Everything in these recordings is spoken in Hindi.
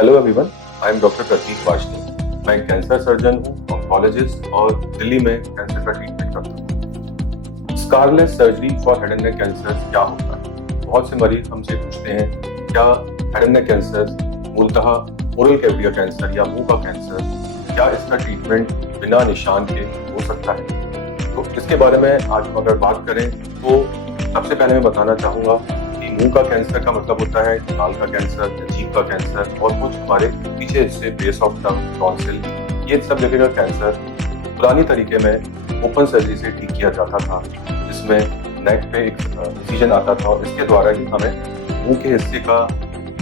Hello everyone, I am doctor Prateek Varshney. मैं कैंसर सर्जन हूँ, ऑन्कोलॉजिस्ट और दिल्ली में कैंसर का ट्रीटमेंट करता हूँ। Scarless surgery for head and neck cancer क्या होता है? बहुत से मरीज हमसे पूछते हैं, क्या हेड एंड नेक कैंसर मूलतः ओरल कैविटी कैंसर या मुंह का कैंसर, क्या इसका ट्रीटमेंट बिना निशान के हो सकता है? तो इसके बारे में आज अगर बात करें तो सबसे पहले मैं बताना चाहूँगा कि मुंह का कैंसर का मतलब होता है गाल का कैंसर या जीभ का कैंसर और कुछ हमारे पीछे हिस्से बेस ऑफ टंग, टॉन्सिल, ये सब जगह का कैंसर पुरानी तरीके में ओपन सर्जरी से ठीक किया जाता था, जिसमें नेक पे एक इंसिजन आता था और इसके द्वारा ही हमें मुंह के हिस्से का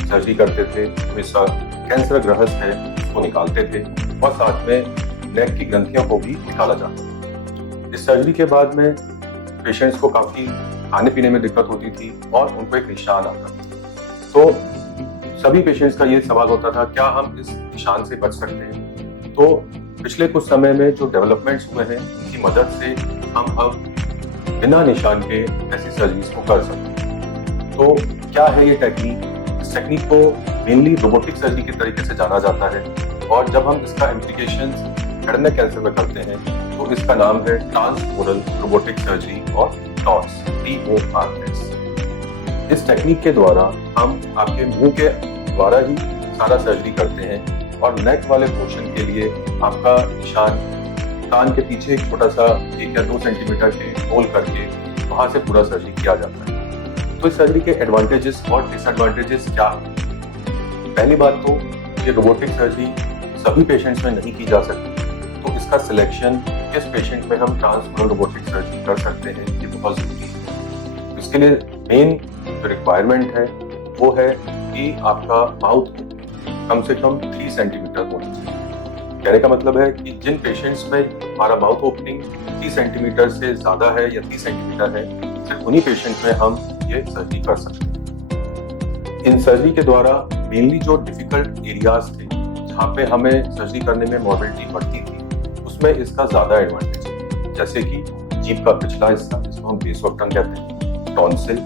सर्जरी करते थे। तो इसका कैंसर ग्रहस है उसको निकालते थे और साथ में नेक की ग्रंथियों को भी निकाला जाता था। इस सर्जरी के बाद में पेशेंट्स को काफ़ी खाने पीने में दिक्कत होती थी और उनको एक निशान आता था। तो सभी पेशेंट्स का ये सवाल होता था, क्या हम इस निशान से बच सकते हैं? तो पिछले कुछ समय में जो डेवलपमेंट्स हुए हैं उनकी मदद से हम अब बिना निशान के ऐसी सर्जरीज को कर सकते हैं। तो क्या है ये टेक्निक? इस टेक्निक को मेनली रोबोटिक सर्जरी के तरीके से जाना जाता है और जब हम इसका implication head and neck cancer में करते हैं तो इसका नाम है ट्रांसओरल रोबोटिक सर्जरी और TORS। इस टेक्निक के द्वारा हम आपके मुंह के द्वारा ही सारा सर्जरी करते हैं और नेक वाले पोर्शन के लिए आपका निशान कान के पीछे एक छोटा सा 1 या 2 सेंटीमीटर के होल करके वहां से पूरा सर्जरी किया जाता है। तो इस सर्जरी के एडवांटेजेस और डिसएडवांटेजेस क्या है? पहली बात तो ये रोबोटिक सर्जरी सभी पेशेंट्स में नहीं की जा सकती, तो इसका सिलेक्शन किस पेशेंट में हम ट्रांसओरल रोबोटिक सर्जरी कर सकते हैं ये बहुत जरूरी है। इसके लिए मेन जो रिक्वायरमेंट है वो है कि आपका माउथ कम से कम 3 सेंटीमीटर होना चाहिए। कहने का मतलब है कि जिन पेशेंट्स में हमारा माउथ ओपनिंग 3 सेंटीमीटर से ज़्यादा है या 30 सेंटीमीटर है, सिर्फ उन्हीं पेशेंट में हम ये सर्जरी कर सकते हैं। इन सर्जरी के द्वारा मेनली जो डिफिकल्ट एरियाज थे जहाँ पे हमें सर्जरी करने में मॉर्बिडिटी बढ़ती थी, उसमें इसका ज़्यादा एडवांटेज है। जैसे कि जीभ का पिछला हिस्सा जिसको हम बेस ऑफ टंग कहते हैं, टॉन्सिल,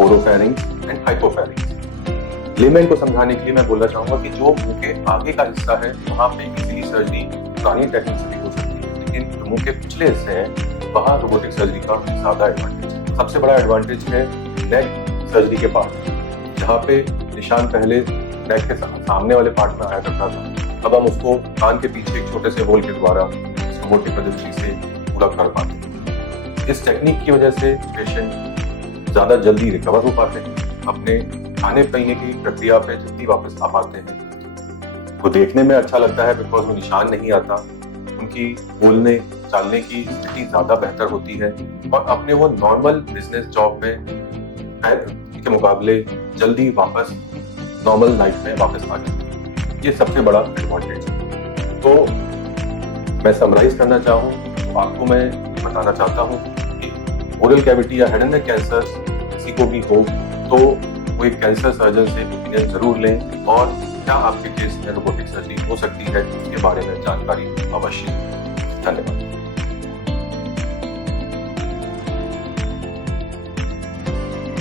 ओरोफैरिंग्स एंड हाइपोफैरिंग्स। लेमैन को समझाने के लिए मैं बोलना चाहूँगा कि जो मुंह के आगे का हिस्सा है वहाँ पे इजीली सर्जरी पुरानी टेक्निक से भी हो सकती है, लेकिन जो मुंह के पिछले हिस्से हैं वहाँ रोबोटिक सर्जरी का ज़्यादा एडवांटेज है। सबसे बड़ा एडवांटेज है नेक सर्जरी के पास, जहाँ पे निशान पहले नेक के सामने वाले पार्ट में आया करता था, अब हम उसको कान के पीछे एक छोटे से होल के द्वारा रोबोटिक पद्धति से पूरा कर पाते हैं। इस टेक्निक की वजह से पेशेंट ज़्यादा जल्दी रिकवर हो पाते हैं, अपने खाने पीने की प्रक्रिया पे जल्दी वापस आ पाते हैं। वो देखने में अच्छा लगता है बिकॉज वो निशान नहीं आता, उनकी बोलने चालने की स्थिति ज़्यादा बेहतर होती है और अपने वो नॉर्मल बिजनेस जॉब में के मुकाबले जल्दी वापस नॉर्मल लाइफ में वापस आ जाते हैं। ये सबसे बड़ा एडवांटेज है। तो मैं समराइज करना चाहूँ तो आपको मैं बताना चाहता हूँ कि ओरल कैविटी या हेड एंड नेक कैंसर किसी को भी हो तो वो एक कैंसर सर्जन से ओपिनियन जरूर लें और क्या आपके केस में रोबोटिक सर्जरी हो सकती है इसके बारे में जानकारी अवश्य। धन्यवाद।